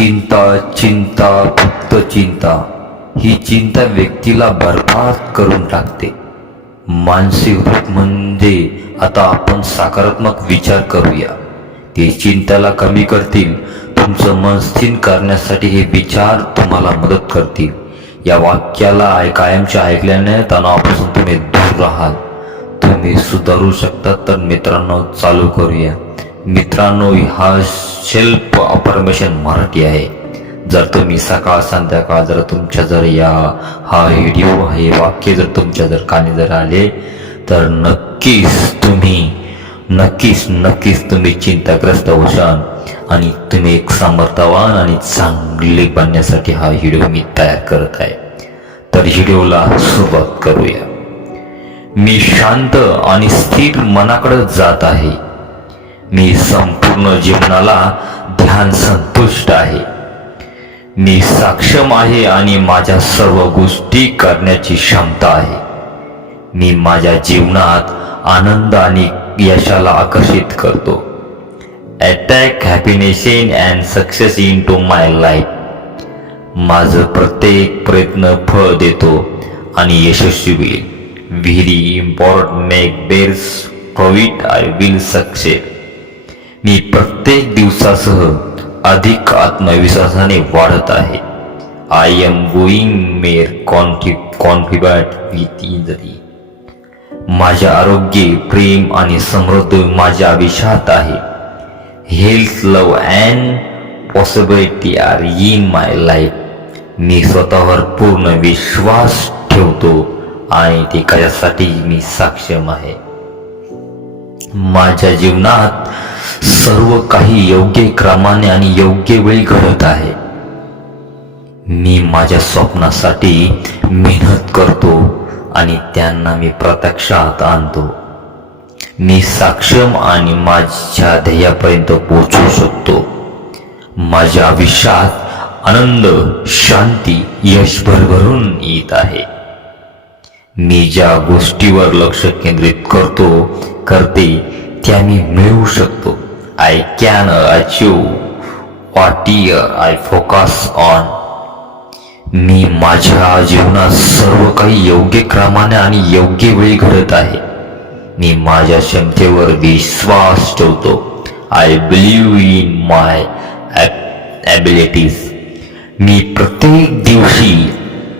चिंता चिंता फक्त चिंता. ही चिंता व्यक्तीला बर्बाद करून टाकते. मानसिक रूप म्हणजे आता आपण सकारात्मक विचार करूया. ते चिंताला कमी करतील. तुमचं मन स्थिर करण्यासाठी हे विचार तुम्हाला मदत करतील. या वाक्याला ऐ- कायमच्या ऐकल्याने तणावापासून तुम्ही दूर राहाल. तुम्ही सुधारू शकता तर मित्रांनो चालू करूया. मित्रांनो हा शिल्प परमेशन मराठी आहे. जर तुम्ही सकाळ संध्याकाळ जर तुमच्या जर या हा व्हिडिओ हे वाक्य जर तुमच्या जर कानी जर आले तर नक्कीच तुम्ही नक्कीच नक्कीच तुम्ही चिंताग्रस्त होशाल आणि तुम्ही एक समर्थवान आणि चांगले बनण्यासाठी हा व्हिडिओ मी तयार करत आहे. तर व्हिडिओला सुरुवात करूया. मी शांत आणि स्थिर मनाकडे जात आहे. मी संपूर्ण जीवनाला ध्यान संतुष्ट आहे. मी सक्षम आहे आणि माझ्या सर्व गोष्टी करण्याची क्षमता आहे. मी माझ्या जीवनात आनंद आणि यशाला आकर्षित करतो. Attract happiness in and success in to my life माझं प्रत्येक प्रयत्न फळ देतो आणि यशस्वी होईल. Very important make bears profit I will success मी प्रत्येक दिवसासह अधिक आत्मविश्वासाने वाढत आहे. आय एम गोईंग मेर कॉन्फि कॉन्फिबॅट विथ इंजरी माझे आरोग्य प्रेम आणि समृद्ध माझ्या आयुष्यात आहे. Health love and possibility are in my life मी स्वतःवर पूर्ण विश्वास ठेवतो आणि ते कशासाठी मी सक्षम आहे? माझ्या जीवनात सर्व काही योग्य क्रमाने आणि योग्य वेळी घडत आहे. मी माझ्या स्वप्नासाठी मेहनत करतो आणि त्यांना मी प्रत्यक्षात आणतो. मी साक्षम आणि माझ्या ध्येयापर्यंत पोहोचू शकतो. माझ्या आयुष्यात आनंद शांती यश भरभरून येत आहे. मी ज्या गोष्टीवर लक्ष केंद्रित करतो करते त्या मी मिळवू शकतो. I can achieve whatever I focus on मी माझ्या जीवनात सर्व काही योग्य क्रमाने आणि योग्य वेळी घडत आहे. मी माझ्या क्षमतेवर विश्वास ठेवतो. I believe in my abilities मी प्रत्येक दिवशी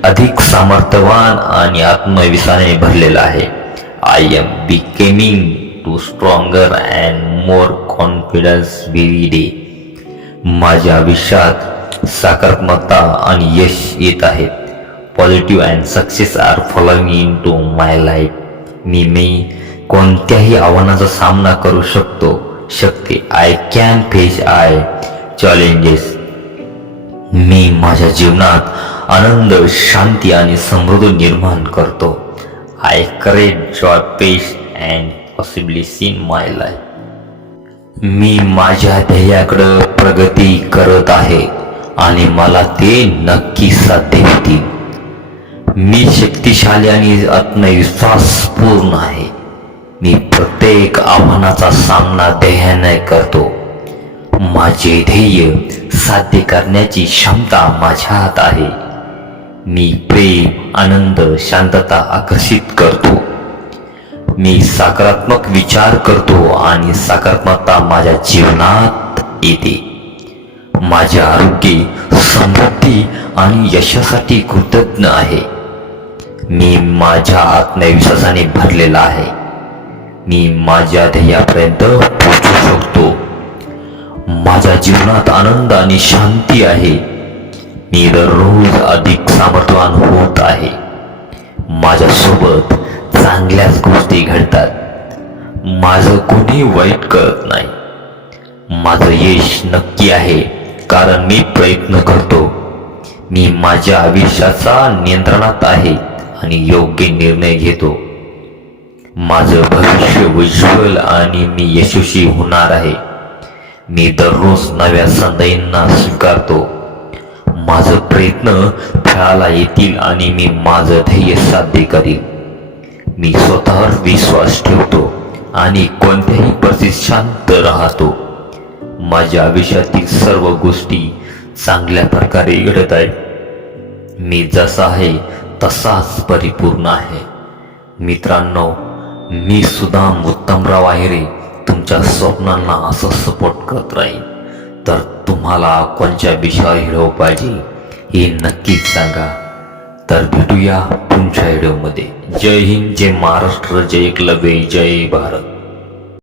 अधिक सामर्थ्यवान आणि आत्मविश्वासाने भरलेला आहे. I am becoming to stronger and more confidence very day माझ्या आयुष्यात सकारात्मकता आणि यश येत आहेत positive and success are following in to my life मी मी कोणत्याही आव्हानाचा सामना करू शकतो शकते I can face I challenges मी माझ्या जीवनात आनंद शांती आणि समृद्धी निर्माण करतो. I create joy peace and possibly seen my life मी माझ्या ध्येयाकडं प्रगती करत आहे आणि मला ते नक्की साध्य होतील. मी शक्तिशाली आणि आत्मविश्वास पूर्ण आहे. मी प्रत्येक आव्हानाचा सामना ध्येयाने करतो. माझे ध्येय साध्य करण्याची क्षमता माझ्यात आहे. मी प्रेम आनंद शांतता आकर्षित करतो. मी सकारात्मक विचार करतो आणि सकारात्मकता माझ्या जीवनात येते. माझे आरोग्य समृद्धी आणि यशासाठी कृतज्ञ आहे. मी माझ्या आत्मविश्वासाने भरलेला आहे. मी माझ्या ध्येयापर्यंत पोहोचू शकतो. माझ्या जीवनात आनंद आणि शांती आहे. मी दररोज अधिक सामर्थ्यवान होत आहे. माझ्यासोबत चांगल्याच गोष्टी घडतात. माझं कोणी वाईट करत नाही. माझं यश नक्की आहे कारण मी प्रयत्न करतो. मी माझ्या आयुष्याचा नियंत्रणात आहे आणि योग्य निर्णय घेतो. माझं भविष्य उज्ज्वल आणि मी यशस्वी होणार आहे. मी दररोज नव्या संधींना स्वीकारतो. माझं प्रयत्न फळाला येतील आणि मी माझं ध्येय साध्य करीन. मी स्वतःवर विश्वास ठेवतो आणि कोणत्याही परिस्थितीत शांत राहतो. माझ्या आयुष्यातील सर्व गोष्टी चांगल्या प्रकारे घडत आहे मी जसा आहे तसाच परिपूर्ण आहे. मित्रांनो मी सुद्धा उत्तमराव आहेरे तुमच्या स्वप्नांना असं सपोर्ट करत राहील तर तुम्हाला कोणत्या विषयावर हिडव पाहिजे हे नक्कीच सांगा. तर भेटूया पुढच्या व्हिडिओमध्ये. जय हिंद जय महाराष्ट्र जय एकलव्य जय भारत.